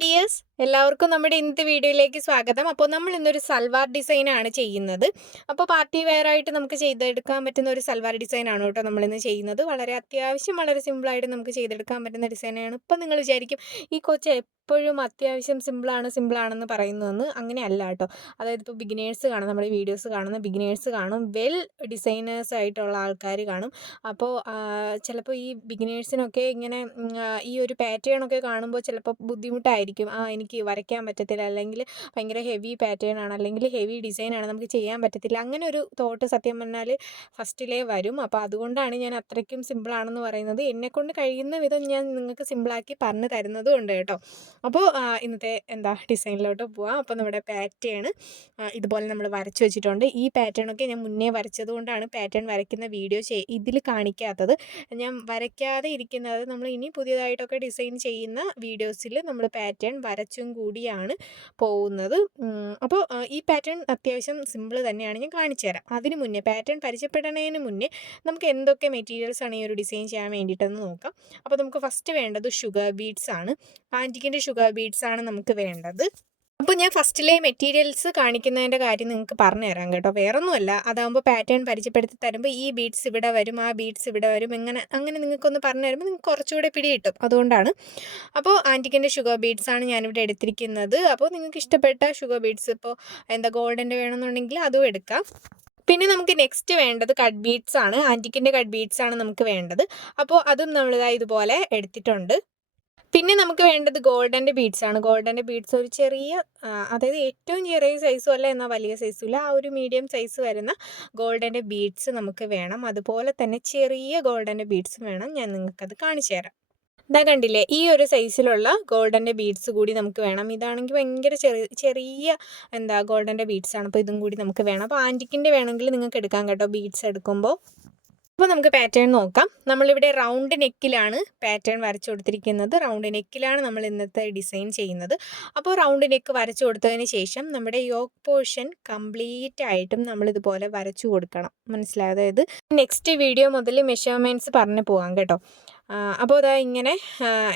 Dears എല്ലാവർക്കും നമ്മുടെ ഇന്നത്തെ വീഡിയോയിലേക്ക് സ്വാഗതം. അപ്പോൾ നമ്മൾ ഇന്നൊരു സൽവാർ ഡിസൈൻ ആണ് ചെയ്യുന്നത്. അപ്പോൾ പാർട്ടി വെയർ ആയിട്ട് നമുക്ക് ചെയ്തെടുക്കാൻ പറ്റുന്ന ഒരു സൽവാർ ഡിസൈൻ ആണ് കേട്ടോ നമ്മളിന്ന് ചെയ്യുന്നത്. വളരെ അത്യാവശ്യം വളരെ സിമ്പിളായിട്ട് നമുക്ക് ചെയ്തെടുക്കാൻ പറ്റുന്ന ഡിസൈനാണ് ഇപ്പം നിങ്ങൾ വിചാരിക്കും ഈ കൊച്ച് എപ്പോഴും അത്യാവശ്യം സിമ്പിളാണ് സിമ്പിളാണെന്ന് പറയുന്നതെന്ന് അങ്ങനെയല്ല കേട്ടോ. അതായത് ഇപ്പോൾ ബിഗിനേഴ്സ് കാണും നമ്മുടെ വീഡിയോസ് കാണുന്ന ബിഗിനേഴ്സ് കാണും വെൽ ഡിസൈനേഴ്സ് ആയിട്ടുള്ള ആൾക്കാർ കാണും. അപ്പോൾ ചിലപ്പോൾ ഈ ബിഗിനേഴ്സിനൊക്കെ ഇങ്ങനെ ഈ ഒരു പാറ്റേൺ ഒക്കെ കാണുമ്പോൾ ചിലപ്പോൾ ബുദ്ധിമുട്ടായിരിക്കും. ആ എനിക്ക് വരയ്ക്കാൻ പറ്റത്തില്ല. അല്ലെങ്കിൽ ഭയങ്കര ഹെവി പാറ്റേൺ ആണ്. അല്ലെങ്കിൽ ഹെവി ഡിസൈൻ ആണ് നമുക്ക് ചെയ്യാൻ പറ്റത്തില്ല. അങ്ങനെ ഒരു തോട്ട് സത്യം പറഞ്ഞാൽ ഫസ്റ്റിലേ വരും. അപ്പോൾ അതുകൊണ്ടാണ് ഞാൻ അത്രയ്ക്കും സിമ്പിളാണെന്ന് പറയുന്നത്. എന്നെക്കൊണ്ട് കഴിയുന്ന വിധം ഞാൻ നിങ്ങൾക്ക് സിമ്പിളാക്കി പറഞ്ഞു തരുന്നതും ഉണ്ട് കേട്ടോ. അപ്പോൾ ഇന്നത്തെ എന്താ ഡിസൈനിലോട്ട് പോവാം. അപ്പോൾ നമ്മുടെ പാറ്റേൺ ഇതുപോലെ നമ്മൾ വരച്ചു വെച്ചിട്ടുണ്ട്. ഈ പാറ്റേൺ ഒക്കെ ഞാൻ മുന്നേ വരച്ചത് കൊണ്ടാണ് പാറ്റേൺ വരയ്ക്കുന്ന വീഡിയോ ചെയ് ഇതിൽ കാണിക്കാത്തത്. ഞാൻ വരയ്ക്കാതെ ഇരിക്കുന്നത് നമ്മൾ ഇനി പുതിയതായിട്ടൊക്കെ ഡിസൈൻ ചെയ്യുന്ന വീഡിയോസിൽ നമ്മൾ പാറ്റേൺ വരച്ചും കൂടിയാണ് പോകുന്നത്. അപ്പോൾ ഈ പാറ്റേൺ അത്യാവശ്യം സിമ്പിൾ തന്നെയാണ് ഞാൻ കാണിച്ചു തരാം. അതിന് മുന്നേ പാറ്റേൺ പരിചയപ്പെടുന്നതിന് മുന്നേ നമുക്ക് എന്തൊക്കെ മെറ്റീരിയൽസ് ആണ് ഈ ഒരു ഡിസൈൻ ചെയ്യാൻ വേണ്ടിയിട്ടെന്ന് നോക്കാം. അപ്പോൾ നമുക്ക് ഫസ്റ്റ് വേണ്ടത് ഷുഗർ ബീഡ്സ് ആണ്. ആന്റിക്കിന്റെ ഷുഗർ ബീഡ്സ് ആണ് നമുക്ക് വേണ്ടത്. അപ്പോൾ ഞാൻ ഫസ്റ്റിലെ മെറ്റീരിയൽസ് കാണിക്കുന്നതിന്റെ കാര്യം നിങ്ങൾക്ക് പറഞ്ഞു തരാം കേട്ടോ. വേറൊന്നുമല്ല. അതാകുമ്പോൾ പാറ്റേൺ പരിചയപ്പെടുത്തി തരുമ്പോൾ ഈ ബീഡ്സ് ഇവിടെ വരും ആ ബീഡ്സ് ഇവിടെ വരും എങ്ങനെ അങ്ങനെ നിങ്ങൾക്കൊന്ന് പറഞ്ഞു തരുമ്പോൾ നിങ്ങൾക്ക് കുറച്ചുകൂടെ പിടി കിട്ടും അതുകൊണ്ടാണ്. അപ്പോൾ ആന്റിക്കിന്റെ ഷുഗർ ബീഡ്സാണ് ഞാനിവിടെ എടുത്തിരിക്കുന്നത്. അപ്പോൾ നിങ്ങൾക്ക് ഇഷ്ടപ്പെട്ട ഷുഗർ ബീഡ്സ് ഇപ്പോൾ എന്താ ഗോൾഡിന്റെ വേണമെന്നുണ്ടെങ്കിൽ അതും എടുക്കാം. പിന്നെ നമുക്ക് നെക്സ്റ്റ് വേണ്ടത് കട്ട് ബീഡ്സ് ആണ്. ആന്റിക്കിന്റെ കട്ട് ബീഡ്സ് ആണ് നമുക്ക് വേണ്ടത്. അപ്പോൾ അതും നമ്മളിതാ ഇതുപോലെ എടുത്തിട്ടുണ്ട്. പിന്നെ നമുക്ക് വേണ്ടത് ഗോൾഡന്റെ ബീഡ്സ് ആണ്. ഗോൾഡന്റെ ബീഡ്സ് ഒരു ചെറിയ അതായത് ഏറ്റവും ചെറിയ സൈസും അല്ല എന്നാൽ വലിയ സൈസും ഇല്ല. ആ ഒരു മീഡിയം സൈസ് വരുന്ന ഗോൾഡന്റെ ബീഡ്സ് നമുക്ക് വേണം. അതുപോലെ തന്നെ ചെറിയ ഗോൾഡന്റെ ബീഡ്സും വേണം. ഞാൻ നിങ്ങൾക്കത് കാണിച്ചു തരാം. ഇതാ കണ്ടില്ലേ? ഈ ഒരു സൈസിലുള്ള ഗോൾഡന്റെ ബീഡ്സ് കൂടി നമുക്ക് വേണം. ഇതാണെങ്കിൽ ഭയങ്കര ചെറിയ ചെറിയ എന്താ ഗോൾഡന്റെ ബീഡ്സ് ആണ്. അപ്പോൾ ഇതും കൂടി നമുക്ക് വേണം. അപ്പോൾ ആന്റിക്കിന്റെ വേണമെങ്കിൽ നിങ്ങൾക്ക് എടുക്കാം കേട്ടോ. ബീഡ്സ് എടുക്കുമ്പോൾ അപ്പോൾ നമുക്ക് പാറ്റേൺ നോക്കാം. നമ്മളിവിടെ റൗണ്ട് നെക്കിലാണ് പാറ്റേൺ വരച്ചു കൊടുത്തിരിക്കുന്നത്. റൗണ്ട് നെക്കിലാണ് നമ്മൾ ഇന്നത്തെ ഡിസൈൻ ചെയ്യുന്നത്. അപ്പോൾ റൗണ്ട് നെക്ക് വരച്ചു കൊടുത്തതിന് ശേഷം നമ്മുടെ യോക്ക് പോർഷൻ കംപ്ലീറ്റ് ആയിട്ടും നമ്മൾ ഇതുപോലെ വരച്ചു കൊടുക്കണം. മനസ്സിലായത് അതായത് നെക്സ്റ്റ് വീഡിയോ മുതൽ മെഷർമെന്റ്സ് പറഞ്ഞു പോകാം കേട്ടോ. അപ്പോൾ അതാ ഇങ്ങനെ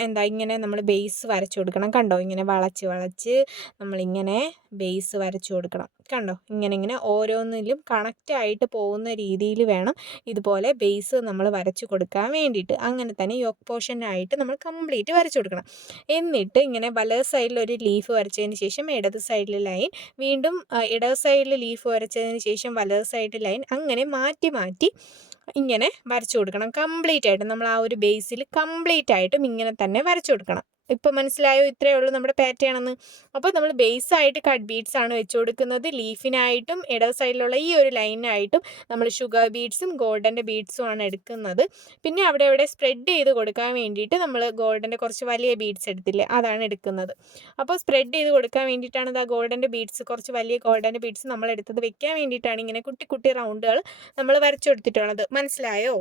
എന്താ ഇങ്ങനെ നമ്മൾ ബേസ് വരച്ചു കൊടുക്കണം. കണ്ടോ? ഇങ്ങനെ വളച്ച് വളച്ച് നമ്മളിങ്ങനെ ബേസ് വരച്ചു കൊടുക്കണം. കണ്ടോ? ഇങ്ങനെ ഇങ്ങനെ ഓരോന്നിലും കണക്റ്റ് ആയിട്ട് പോകുന്ന രീതിയിൽ വേണം ഇതുപോലെ ബേസ് നമ്മൾ വരച്ചു കൊടുക്കാൻ വേണ്ടിയിട്ട്. അങ്ങനെ തന്നെ യോക്ക് പോർഷനായിട്ട് നമ്മൾ കംപ്ലീറ്റ് വരച്ചു കൊടുക്കണം. എന്നിട്ട് ഇങ്ങനെ വലത് സൈഡിൽ ഒരു ലീഫ് വരച്ചതിന് ശേഷം ഇടത് സൈഡിൽ ലൈൻ വീണ്ടും ഇടത് സൈഡിൽ ലീഫ് വരച്ചതിന് ശേഷം വലത് സൈഡിൽ ലൈൻ അങ്ങനെ മാറ്റി മാറ്റി ഇങ്ങനെ വരച്ചു കൊടുക്കണം. കംപ്ലീറ്റ് ആയിട്ട് നമ്മൾ ആ ഒരു ബേസിൽ കംപ്ലീറ്റ് ആയിട്ടും ഇങ്ങനെ തന്നെ വരച്ചു കൊടുക്കണം. ഇപ്പം മനസ്സിലായോ? ഇത്രയേ ഉള്ളൂ നമ്മുടെ പാറ്റേൺ എന്ന്. അപ്പോൾ നമ്മൾ ബേസ് ആയിട്ട് കട്ട് ബീഡ്സ് ആണ് വെച്ച് കൊടുക്കുന്നത്. ലീഫിനായിട്ടും ഇടത് സൈഡിലുള്ള ഈ ഒരു ലൈനായിട്ടും നമ്മൾ ഷുഗർ ബീഡ്സും ഗോൾഡന്റെ ബീഡ്സും ആണ് എടുക്കുന്നത്. പിന്നെ അവിടെ ഇവിടെ സ്പ്രെഡ് ചെയ്ത് കൊടുക്കാൻ വേണ്ടിയിട്ട് നമ്മൾ ഗോൾഡന്റെ കുറച്ച് വലിയ ബീഡ്സ് എടുത്തില്ലേ അതാണ് എടുക്കുന്നത്. അപ്പോൾ സ്പ്രെഡ് ചെയ്ത് കൊടുക്കാൻ വേണ്ടിയിട്ടാണ് ഇതാ ഗോൾഡന്റെ ബീഡ്സ് കുറച്ച് വലിയ ഗോൾഡന്റെ ബീഡ്സ് നമ്മൾ എടുത്തത് വെക്കാൻ വേണ്ടിയിട്ടാണ് ഇങ്ങനെ കുട്ടി കുട്ടി റൗണ്ടുകൾ നമ്മൾ വരച്ചു കൊടുത്തിട്ടുള്ളത്. മനസ്സിലായോ?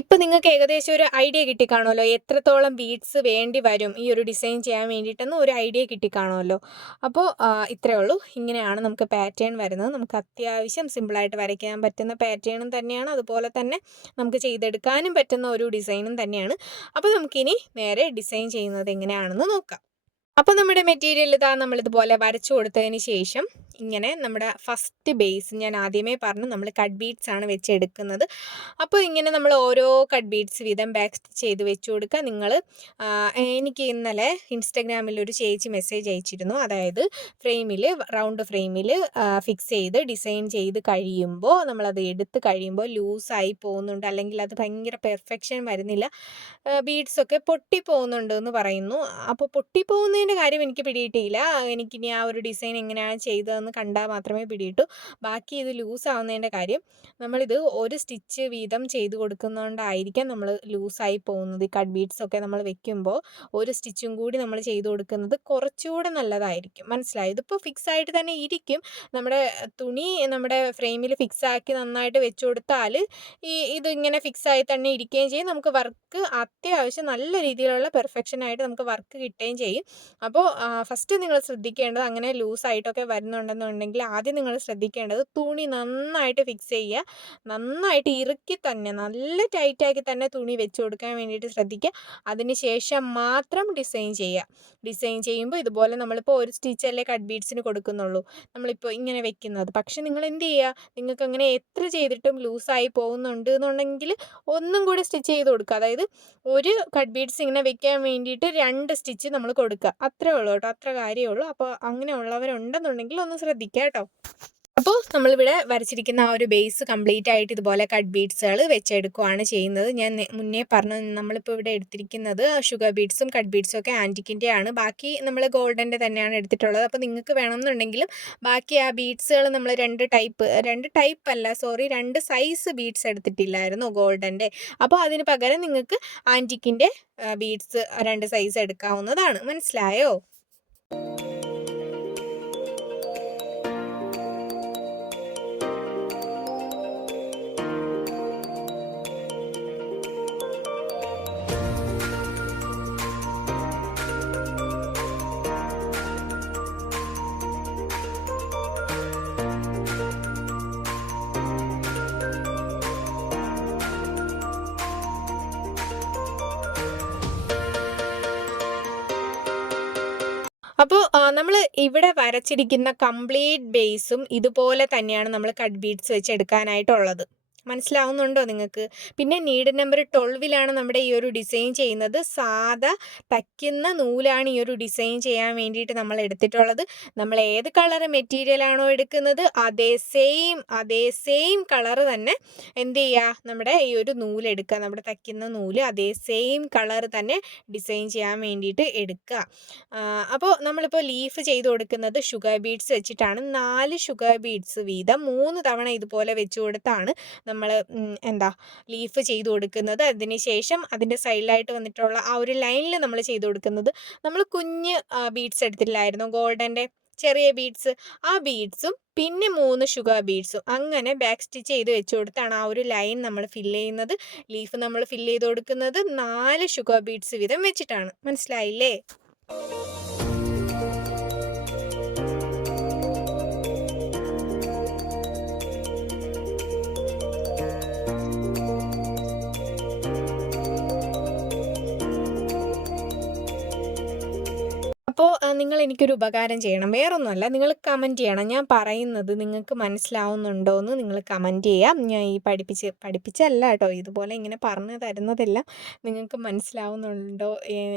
ഇപ്പം നിങ്ങൾക്ക് ഏകദേശം ഒരു ഐഡിയ കിട്ടിക്കാണുമല്ലോ എത്രത്തോളം ബീഡ്സ് വേണ്ടി വരും ഈ ഒരു ഡിസൈൻ ചെയ്യാൻ വേണ്ടിയിട്ടെന്ന് ഒരു ഐഡിയ കിട്ടിക്കാണുമല്ലോ അപ്പോൾ ഇത്രയേ ഉള്ളൂ. ഇങ്ങനെയാണ് നമുക്ക് പാറ്റേൺ വരുന്നത്. നമുക്ക് അത്യാവശ്യം സിമ്പിളായിട്ട് വരയ്ക്കാൻ പറ്റുന്ന പാറ്റേണും തന്നെയാണ്. അതുപോലെ തന്നെ നമുക്ക് ചെയ്തെടുക്കാനും പറ്റുന്ന ഒരു ഡിസൈനും തന്നെയാണ്. അപ്പോൾ നമുക്കിനി നേരെ ഡിസൈൻ ചെയ്യുന്നത് എങ്ങനെയാണെന്ന് നോക്കാം. അപ്പോൾ നമ്മുടെ മെറ്റീരിയൽ ഇതാ നമ്മളിതുപോലെ വരച്ചു കൊടുത്തതിന് ശേഷം ഇങ്ങനെ നമ്മുടെ ഫസ്റ്റ് ബേസ് ഞാൻ ആദ്യമേ പറഞ്ഞു നമ്മൾ കട്ട് ബീഡ്സ് ആണ് വെച്ചെടുക്കുന്നത് അപ്പോൾ ഇങ്ങനെ നമ്മൾ ഓരോ കട്ട് ബീഡ്സ് വീതം ബാക്ക് ചെയ്ത് വെച്ച് കൊടുക്കുക. നിങ്ങൾ എനിക്ക് ഇന്നലെ ഇൻസ്റ്റഗ്രാമിൽ ഒരു ചേച്ചി മെസ്സേജ് അയച്ചിരുന്നു. അതായത് ഫ്രെയിമിൽ റൗണ്ട് ഫ്രെയിമിൽ ഫിക്സ് ചെയ്ത് ഡിസൈൻ ചെയ്ത് കഴിയുമ്പോൾ നമ്മളത് എടുത്ത് കഴിയുമ്പോൾ ലൂസായി പോകുന്നുണ്ട്. അല്ലെങ്കിൽ അത് ഭയങ്കര പെർഫെക്ഷൻ വരുന്നില്ല. ബീഡ്സൊക്കെ പൊട്ടി പോകുന്നുണ്ട് എന്ന് പറയുന്നു. അപ്പോൾ പൊട്ടി പോകുന്നതിന്റെ കാര്യം എനിക്ക് പിടിയിട്ടില്ല എനിക്കിനി ആ ഒരു ഡിസൈൻ എങ്ങനെയാണ് ചെയ്തതെന്ന് കണ്ടാൽ മാത്രമേ പിടിയിട്ടു. ബാക്കി ഇത് ലൂസ് ആവുന്നതിന്റെ കാര്യം നമ്മളിത് ഒരു സ്റ്റിച്ച് വീതം ചെയ്ത് കൊടുക്കുന്നതുകൊണ്ടായിരിക്കാം നമ്മൾ ലൂസായി പോകുന്നത്. ഈ കട്ട് ബീഡ്സ് ഒക്കെ നമ്മൾ വെക്കുമ്പോൾ ഒരു സ്റ്റിച്ചും കൂടി നമ്മൾ ചെയ്ത് കൊടുക്കുന്നത് കുറച്ചുകൂടെ നല്ലതായിരിക്കും. മനസ്സിലായി? ഇതിപ്പോൾ ഫിക്സ് ആയിട്ട് തന്നെ ഇരിക്കും. നമ്മുടെ തുണി നമ്മുടെ ഫ്രെയിമിൽ ഫിക്സ് ആക്കി നന്നായിട്ട് വെച്ച് കൊടുത്താൽ ഈ ഇതിങ്ങനെ ഫിക്സ് ആയി തന്നെ ഇരിക്കുകയും ചെയ്യും. നമുക്ക് വർക്ക് അത്യാവശ്യം നല്ല രീതിയിലുള്ള പെർഫെക്ഷൻ ആയിട്ട് നമുക്ക് വർക്ക് കിട്ടുകയും ചെയ്യും. അപ്പോൾ ഫസ്റ്റ് നിങ്ങൾ ശ്രദ്ധിക്കേണ്ടത് അങ്ങനെ ലൂസായിട്ടൊക്കെ വരുന്നുണ്ടെന്നുണ്ടെങ്കിൽ ഉണ്ടെന്നുണ്ടെങ്കിൽ ആദ്യം നിങ്ങൾ ശ്രദ്ധിക്കേണ്ടത് തുണി നന്നായിട്ട് ഫിക്സ് ചെയ്യുക. നന്നായിട്ട് ഇറുക്കി തന്നെ നല്ല ടൈറ്റാക്കി തന്നെ തുണി വെച്ച് കൊടുക്കാൻ വേണ്ടിയിട്ട് ശ്രദ്ധിക്കുക. അതിനുശേഷം മാത്രം ഡിസൈൻ ചെയ്യുക. ഡിസൈൻ ചെയ്യുമ്പോൾ ഇതുപോലെ നമ്മളിപ്പോൾ ഒരു സ്റ്റിച്ചല്ലേ കട്ട് ബീഡ്സിന് കൊടുക്കുന്നുള്ളൂ. നമ്മളിപ്പോൾ ഇങ്ങനെ വെക്കുന്നത്. പക്ഷെ നിങ്ങൾ എന്ത് ചെയ്യുക? നിങ്ങൾക്ക് അങ്ങനെ എത്ര ചെയ്തിട്ടും ലൂസായി പോകുന്നുണ്ട് എന്നുണ്ടെങ്കിൽ ഒന്നും കൂടി സ്റ്റിച്ച് ചെയ്ത് കൊടുക്കുക. അതായത് ഒരു കട്ട് ബീഡ്സ് ഇങ്ങനെ വെക്കാൻ വേണ്ടിയിട്ട് രണ്ട് സ്റ്റിച്ച് നമ്മൾ കൊടുക്കുക. അത്രേ ഉള്ളൂ കേട്ടോ. അത്ര കാര്യമേ ഉള്ളൂ. അപ്പോൾ അങ്ങനെ ഉള്ളവരുണ്ടെന്നുണ്ടെങ്കിൽ ഒന്ന് ശ്രദ്ധിക്കുക കേട്ടോ. അപ്പോൾ നമ്മളിവിടെ വരച്ചിരിക്കുന്ന ആ ഒരു ബേസ് കംപ്ലീറ്റ് ആയിട്ട് ഇതുപോലെ കട്ട് ബീഡ്സുകൾ വെച്ചെടുക്കുകയാണ് ചെയ്യുന്നത്. ഞാൻ മുന്നേ പറഞ്ഞു നമ്മളിപ്പോൾ ഇവിടെ എടുത്തിരിക്കുന്നത് ഷുഗർ ബീഡ്സും കട്ട് ബീഡ്സും ഒക്കെ ആന്റിക്കിന്റെ ആണ് ബാക്കി നമ്മൾ ഗോൾഡന്റെ തന്നെയാണ് എടുത്തിട്ടുള്ളത്. അപ്പോൾ നിങ്ങൾക്ക് വേണമെന്നുണ്ടെങ്കിലും ബാക്കി ആ ബീഡ്സുകൾ നമ്മൾ രണ്ട് ടൈപ്പ് രണ്ട് ടൈപ്പ് അല്ല സോറി രണ്ട് സൈസ് ബീഡ്സ് എടുത്തിട്ടില്ലായിരുന്നു ഗോൾഡന്റെ അപ്പോൾ അതിന് പകരം നിങ്ങൾക്ക് ആന്റിക്കിന്റെ ബീഡ്സ് രണ്ട് സൈസ് എടുക്കാവുന്നതാണ്. മനസ്സിലായോ? നമ്മൾ ഇവിടെ വരച്ചിരിക്കുന്ന കംപ്ലീറ്റ് ബേസും ഇതുപോലെ തന്നെയാണ് നമ്മൾ കട്ട് ബീഡ്സ് വെച്ച് എടുക്കാനായിട്ടുള്ളത്. മനസ്സിലാവുന്നുണ്ടോ നിങ്ങൾക്ക്? പിന്നെ നീഡ് നമ്പർ ട്വൽവിലാണ് നമ്മുടെ ഈ ഒരു ഡിസൈൻ ചെയ്യുന്നത്. സാധാ തയ്ക്കുന്ന നൂലാണ് ഈ ഒരു ഡിസൈൻ ചെയ്യാൻ വേണ്ടിയിട്ട് നമ്മൾ എടുത്തിട്ടുള്ളത്. നമ്മൾ ഏത് കളർ മെറ്റീരിയലാണോ എടുക്കുന്നത് അതേ സെയിം അതേ സെയിം കളർ തന്നെ എന്ത് ചെയ്യുക നമ്മുടെ ഈ ഒരു നൂൽ എടുക്കുക. നമ്മുടെ തയ്ക്കുന്ന നൂൽ അതേ സെയിം കളർ തന്നെ ഡിസൈൻ ചെയ്യാൻ വേണ്ടിയിട്ട് എടുക്കുക. അപ്പോൾ നമ്മളിപ്പോൾ ലീഫ് ചെയ്ത് കൊടുക്കുന്നത് ഷുഗർ ബീഡ്സ് വെച്ചിട്ടാണ്. നാല് ഷുഗർ ബീഡ്സ് വീതം മൂന്ന് തവണ ഇതുപോലെ വെച്ച് കൊടുത്താണ് നമ്മൾ എന്താ ലീഫ് ചെയ്ത് കൊടുക്കുന്നത്. അതിന് ശേഷം അതിന്റെ സൈഡിലായിട്ട് വന്നിട്ടുള്ള ആ ഒരു ലൈനിൽ നമ്മൾ ചെയ്ത് കൊടുക്കുന്നത്. നമ്മൾ കുഞ്ഞ് ബീഡ്സ് എടുത്തിട്ടില്ലായിരുന്നു. ഗോൾഡന്റെ ചെറിയ ബീഡ്സ് ആ ബീഡ്സും പിന്നെ മൂന്ന് ഷുഗർ ബീഡ്സും അങ്ങനെ ബാക്ക് സ്റ്റിച്ച് ചെയ്ത് വെച്ച് കൊടുത്താണ് ആ ഒരു ലൈൻ നമ്മൾ ഫില്ല് ചെയ്യുന്നത്. ലീഫ് നമ്മൾ ഫില്ല് ചെയ്ത് കൊടുക്കുന്നത് നാല് ഷുഗർ ബീഡ്സ് വീതം വെച്ചിട്ടാണ്. മനസ്സിലായില്ലേ? നിങ്ങൾ എനിക്കൊരു ഉപകാരം ചെയ്യണം. വേറൊന്നുമല്ല നിങ്ങൾ കമന്റ് ചെയ്യണം. ഞാൻ പറയുന്നത് നിങ്ങൾക്ക് മനസ്സിലാവുന്നുണ്ടോ എന്ന് നിങ്ങൾ കമന്റ് ചെയ്യാം. ഞാൻ ഈ പഠിപ്പിച്ച് പഠിപ്പിച്ചല്ല കേട്ടോ. ഇതുപോലെ ഇങ്ങനെ പറഞ്ഞു തരുന്നതെല്ലാം നിങ്ങൾക്ക് മനസ്സിലാവുന്നുണ്ടോ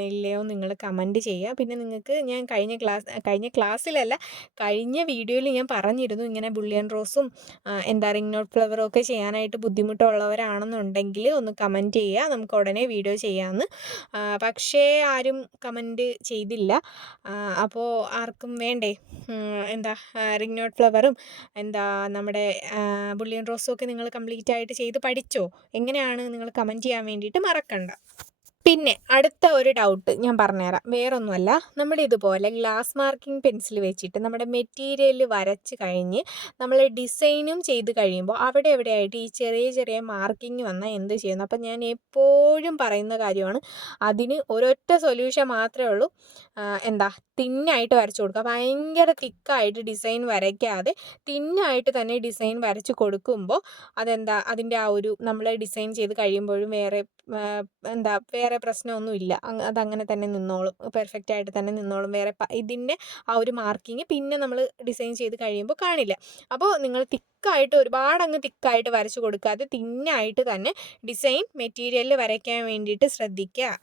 ഇല്ലയോ നിങ്ങൾ കമന്റ് ചെയ്യുക. പിന്നെ നിങ്ങൾക്ക് ഞാൻ കഴിഞ്ഞ ക്ലാസ് കഴിഞ്ഞ ക്ലാസ്സിലല്ല കഴിഞ്ഞ വീഡിയോയിൽ ഞാൻ പറഞ്ഞിരുന്നു ഇങ്ങനെ ബുള്ളിയൻ റോസും എന്താ റിംഗ് നോട്ട് ഫ്ലവറും ഒക്കെ ചെയ്യാനായിട്ട് ബുദ്ധിമുട്ടുള്ളവരാണെന്നുണ്ടെങ്കിൽ ഒന്ന് കമന്റ് ചെയ്യുക. നമുക്ക് ഉടനെ വീഡിയോ ചെയ്യാമെന്ന് പക്ഷേ ആരും കമന്റ് ചെയ്തില്ല. അപ്പോൾ ആർക്കും വേണ്ടേ? എന്താ റിംഗ് നോട്ട് ഫ്ലവറും എന്താ നമ്മുടെ ബുള്ളിയൻ റോസും ഒക്കെ നിങ്ങൾ കംപ്ലീറ്റ് ആയിട്ട് ചെയ്ത് പഠിച്ചോ? എങ്ങനെയാണ് നിങ്ങൾ കമന്റ് ചെയ്യാൻ വേണ്ടിയിട്ട് മറക്കണ്ട. പിന്നെ അടുത്ത ഒരു ഡൗട്ട് ഞാൻ പറഞ്ഞുതരാം. വേറൊന്നുമല്ല. നമ്മൾ ഇതുപോലെ ഗ്ലാസ് മാർക്കിംഗ് പെൻസിൽ വെച്ചിട്ട് നമ്മുടെ മെറ്റീരിയൽ വരച്ച് കഴിഞ്ഞ് നമ്മൾ ഡിസൈനും ചെയ്ത് കഴിയുമ്പോൾ അവിടെ എവിടെയായിട്ട് ഈ ചെറിയ ചെറിയ മാർക്കിംഗ് വന്നാൽ എന്ത് ചെയ്യുന്നു? അപ്പം ഞാൻ എപ്പോഴും പറയുന്ന കാര്യമാണ് അതിന് ഒരൊറ്റ സൊല്യൂഷൻ മാത്രമേ ഉള്ളൂ. എന്താ? തിന്നായിട്ട് വരച്ചു കൊടുക്കുക. ഭയങ്കര തിക്കായിട്ട് ഡിസൈൻ വരയ്ക്കാതെ തിന്നായിട്ട് തന്നെ ഡിസൈൻ വരച്ച് കൊടുക്കുമ്പോൾ അതെന്താ? അതിന്റെ ആ ഒരു നമ്മൾ ഡിസൈൻ ചെയ്ത് കഴിയുമ്പോഴും വേറെ എന്താ? വേറെ പ്രശ്നമൊന്നും ഇല്ല അങ്ങ് അതങ്ങനെ തന്നെ നിന്നോളും. പെർഫെക്റ്റ് ആയിട്ട് തന്നെ നിന്നോളും. വേറെ ഇതിന്റെ ആ ഒരു മാർക്കിങ് പിന്നെ നമ്മൾ ഡിസൈൻ ചെയ്ത് കഴിയുമ്പോൾ കാണില്ല. അപ്പോൾ നിങ്ങൾ തിക്കായിട്ട് ഒരുപാട് അങ്ങ് തിക്കായിട്ട് വരച്ച് കൊടുക്കാതെ തിന്നായിട്ട് തന്നെ ഡിസൈൻ മെറ്റീരിയലിൽ വരയ്ക്കാൻ വേണ്ടിയിട്ട് ശ്രദ്ധിക്കുക.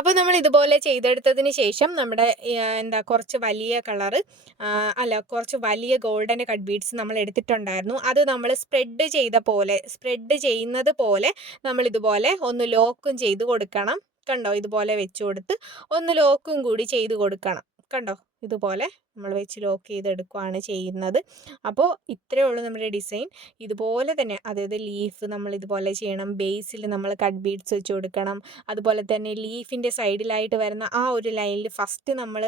അപ്പോൾ നമ്മൾ ഇതുപോലെ ചെയ്തെടുത്തതിന് ശേഷം നമ്മുടെ എന്താ കുറച്ച് വലിയ കളറ് അല്ല കുറച്ച് വലിയ ഗോൾഡൻ കട്ട് ബീഡ്സ് നമ്മൾ എടുത്തിട്ടുണ്ടായിരുന്നു. അത് നമ്മൾ സ്പ്രെഡ് ചെയ്ത പോലെ സ്പ്രെഡ് ചെയ്യുന്നത് പോലെ നമ്മൾ ഇതുപോലെ ഒന്ന് ലോക്കും ചെയ്ത് കൊടുക്കണം. കണ്ടോ? ഇതുപോലെ വെച്ച് കൊടുത്ത് ഒന്ന് ലോക്കും കൂടി ചെയ്ത് കൊടുക്കണം. കണ്ടോ? ഇതുപോലെ നമ്മൾ വെച്ച് ലോക്ക് ചെയ്തെടുക്കുകയാണ് ചെയ്യുന്നത്. അപ്പോൾ ഇത്രയേ ഉള്ളൂ നമ്മുടെ ഡിസൈൻ. ഇതുപോലെ തന്നെ അതായത് ലീഫ് നമ്മൾ ഇതുപോലെ ചെയ്യണം. ബേസിൽ നമ്മൾ കട്ട് ബീഡ്സ് വെച്ച് കൊടുക്കണം. അതുപോലെ തന്നെ ലീഫിന്റെ സൈഡിലായിട്ട് വരുന്ന ആ ഒരു ലൈനിൽ ഫസ്റ്റ് നമ്മൾ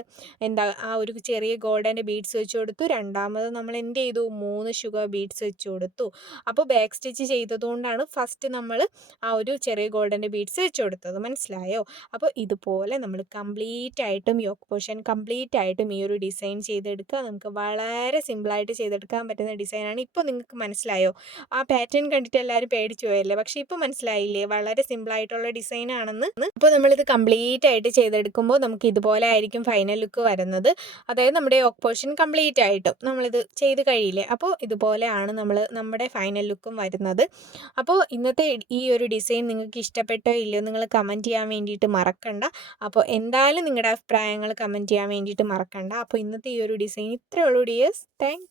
എന്താ ആ ഒരു ചെറിയ ഗോൾഡന്റെ ബീഡ്സ് വെച്ച് കൊടുത്തു. രണ്ടാമത് നമ്മൾ എന്ത് ചെയ്തു? മൂന്ന് ഷുഗർ ബീഡ്സ് വെച്ച് കൊടുത്തു. അപ്പോൾ ബാക്ക് സ്റ്റിച്ച് ചെയ്തതുകൊണ്ടാണ് ഫസ്റ്റ് നമ്മൾ ആ ഒരു ചെറിയ ഗോൾഡന്റെ ബീഡ്സ് വെച്ച് കൊടുത്തത്. മനസ്സിലായോ? അപ്പോൾ ഇതുപോലെ നമ്മൾ കംപ്ലീറ്റ് ആയിട്ടും യോക്ക് പോർഷൻ കംപ്ലീറ്റ് ആയിട്ടും ഈ ഒരു ഡിസൈൻ ചെയ്തെടുക്കുക. നമുക്ക് വളരെ സിമ്പിളായിട്ട് ചെയ്തെടുക്കാൻ പറ്റുന്ന ഡിസൈനാണ് ഇപ്പോൾ നിങ്ങൾക്ക് മനസ്സിലായോ? ആ പാറ്റേൺ കണ്ടിട്ട് എല്ലാവരും പേടിച്ചു പോയല്ലേ? പക്ഷെ ഇപ്പോൾ മനസ്സിലായില്ലേ? വളരെ സിമ്പിളായിട്ടുള്ള ഡിസൈൻ ആണെന്ന്. ഇപ്പോൾ നമ്മളിത് കംപ്ലീറ്റ് ആയിട്ട് ചെയ്തെടുക്കുമ്പോൾ നമുക്ക് ഇതുപോലെ ആയിരിക്കും ഫൈനൽ ലുക്ക് വരുന്നത്. അതായത് നമ്മുടെ പോർഷൻ കംപ്ലീറ്റ് ആയിട്ടും നമ്മളിത് ചെയ്ത് കഴിയില്ലേ? അപ്പോൾ ഇതുപോലെയാണ് നമ്മൾ നമ്മുടെ ഫൈനൽ ലുക്കും വരുന്നത്. അപ്പോൾ ഇന്നത്തെ ഈ ഒരു ഡിസൈൻ നിങ്ങൾക്ക് ഇഷ്ടപ്പെട്ടോ ഇല്ലയോ നിങ്ങൾ കമന്റ് ചെയ്യാൻ വേണ്ടിയിട്ട് മറക്കണ്ട. അപ്പോൾ എന്തായാലും നിങ്ങളുടെ അഭിപ്രായങ്ങൾ കമന്റ് ചെയ്യാൻ വേണ്ടിയിട്ട് മറക്കണ്ട. അപ്പോൾ ഇന്നത്തെ ഈ ഒരു ഡിസൈൻ ഇത്രയേ ഉള്ളൂ ഡിയേഴ്സ്. താങ്ക്